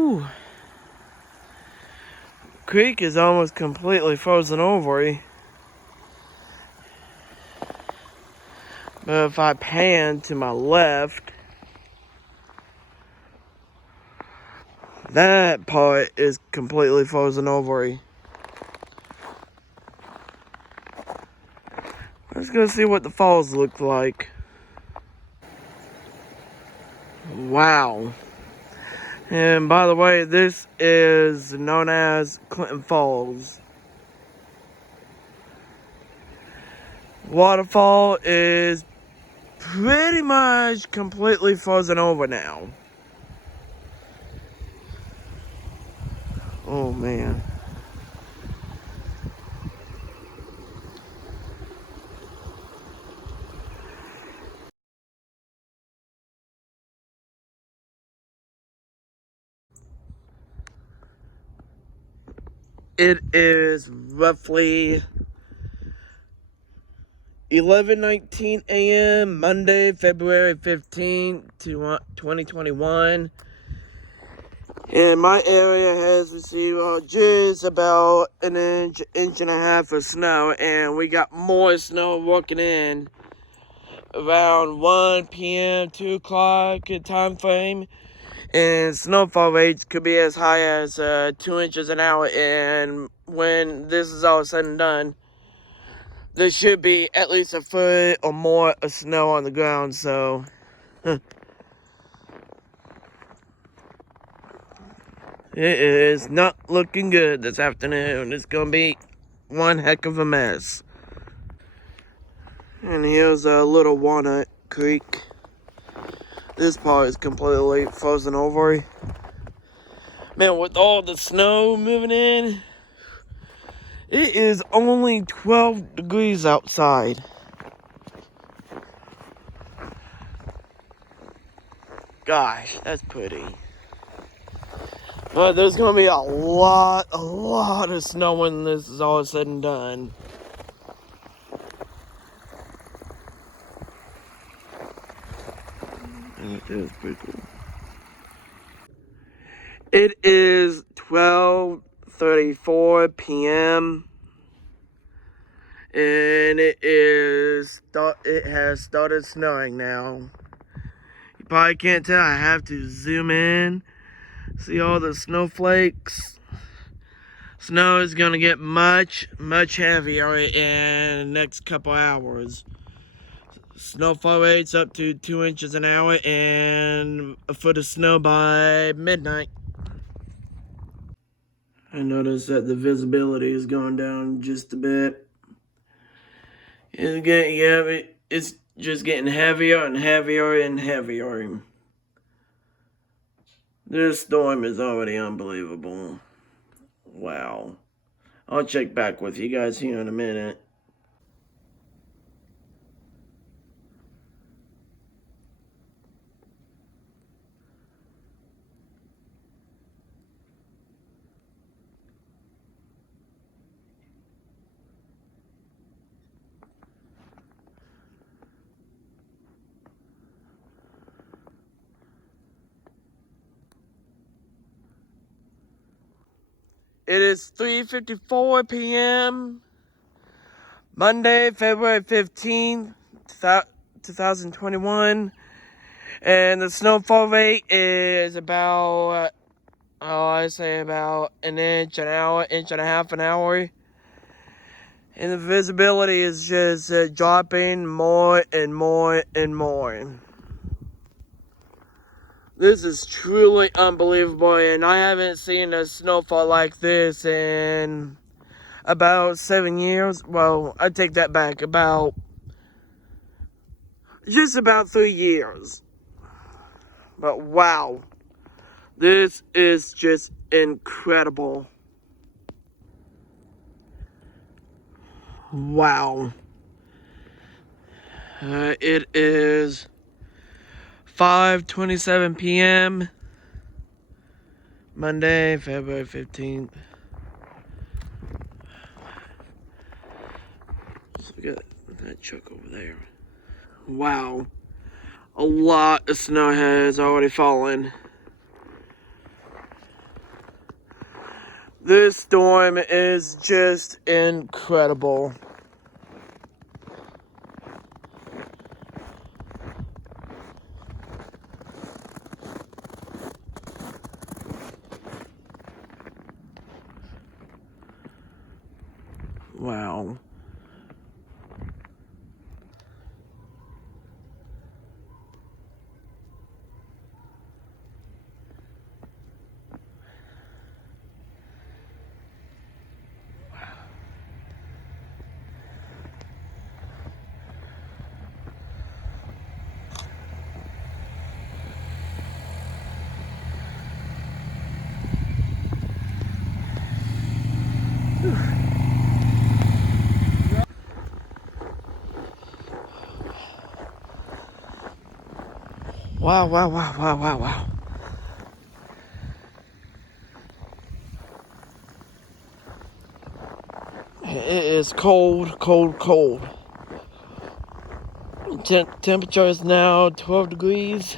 Whew. Creek is almost completely frozen over. But if I pan to my left, that part is completely frozen over. Let's go see what the falls look like. Wow. And by the way, this is known as Clinton Falls. Waterfall is pretty much completely frozen over now. Oh man. It is roughly 11:19 a.m. Monday, February 15th, 2021. And my area has received just about an inch and a half of snow. And we got more snow walking in around 1 p.m., 2 o'clock time frame. And snowfall rates could be as high as 2 inches an hour. And when this is all said and done, there should be at least a foot or more of snow on the ground. So, it is not looking good this afternoon. It's going to be one heck of a mess. And here's a little Walnut Creek. This part is completely frozen over. Man, with all the snow moving in, it is only 12 degrees outside. Gosh, that's pretty. But there's gonna be a lot of snow when this is all said and done. That is pretty cool. It is 12:34 p.m. and it has started snowing now. You probably can't tell. I have to zoom in. See all the snowflakes. Snow is gonna get much heavier in the next couple hours. Snowfall rates up to 2 inches an hour and a foot of snow by midnight. I noticed that the visibility is going down just a bit. It's just getting heavier and heavier and heavier. This storm is already unbelievable. Wow. I'll check back with you guys here in a minute. It is 3:54 p.m. Monday, February 15th, 2021. And the snowfall rate is about, I'd say about an inch an hour, inch and a half an hour. And the visibility is just dropping more and more and more. This is truly unbelievable, and I haven't seen a snowfall like this in about 7 years. Well, I take that back. Just about 3 years. But wow, this is just incredible. Wow. It is 5:27 p.m. Monday, February 15th. Let's look at that chuck over there. Wow. A lot of snow has already fallen. This storm is just incredible. Wow. Wow, wow, wow, wow, wow, wow. It is cold, cold, cold. Temperature is now 12 degrees.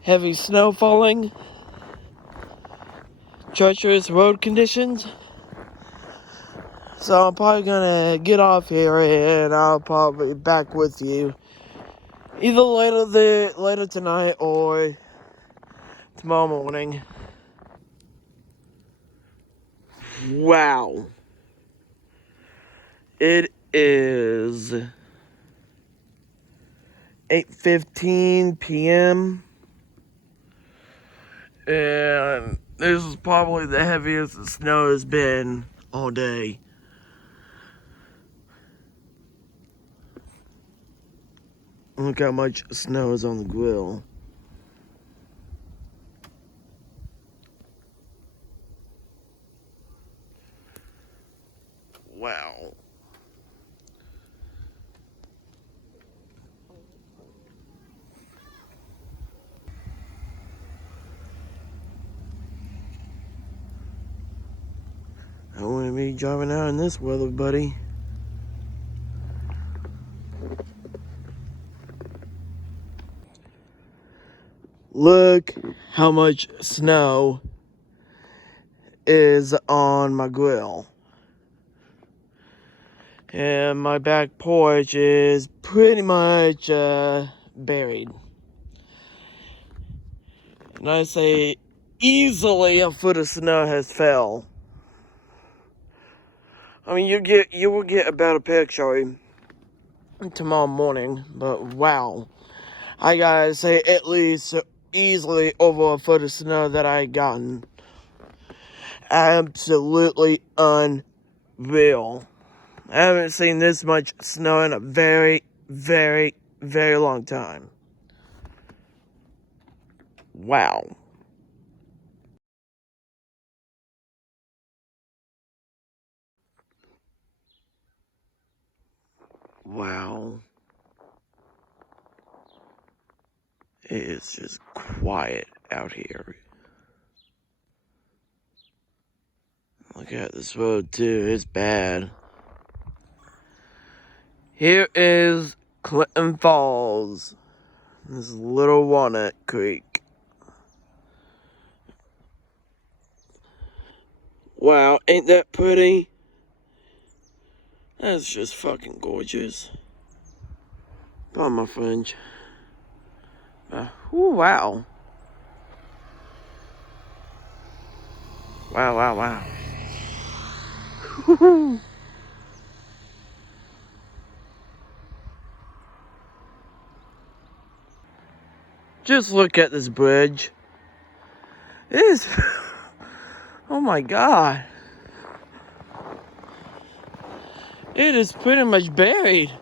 Heavy snow falling. Treacherous road conditions. So I'm probably gonna get off here and I'll probably be back with you either later tonight or tomorrow morning. Wow. It is 8:15 p.m. and this is probably the heaviest the snow has been all day. Look how much snow is on the grill. Wow. I wouldn't be driving out in this weather, buddy. Look how much snow is on my grill. And my back porch is pretty much buried. And I say easily a foot of snow has fell. I mean, you will get a better picture tomorrow morning, but wow. I gotta say at least easily over a foot of snow that I gotten. Absolutely unreal. I haven't seen this much snow in a very, very, very long time. Wow. Wow. It is just quiet out here. Look at this road too, it's bad. Here is Clinton Falls. This is Little Walnut Creek. Wow, ain't that pretty? That's just fucking gorgeous. Pardon my French. Wow. Wow, wow, wow. Just look at this bridge. It is... Oh my god. It is pretty much buried.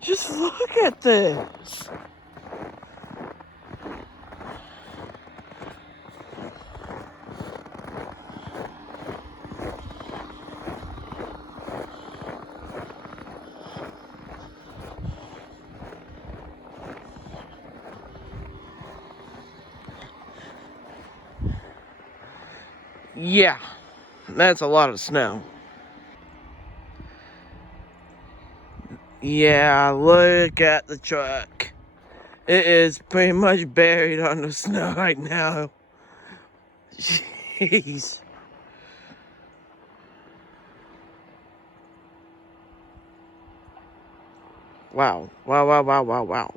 Just look at this. Yeah, that's a lot of snow. Yeah, look at the truck. It is pretty much buried on the snow right now. Jeez. Wow. Wow, wow, wow, wow, wow.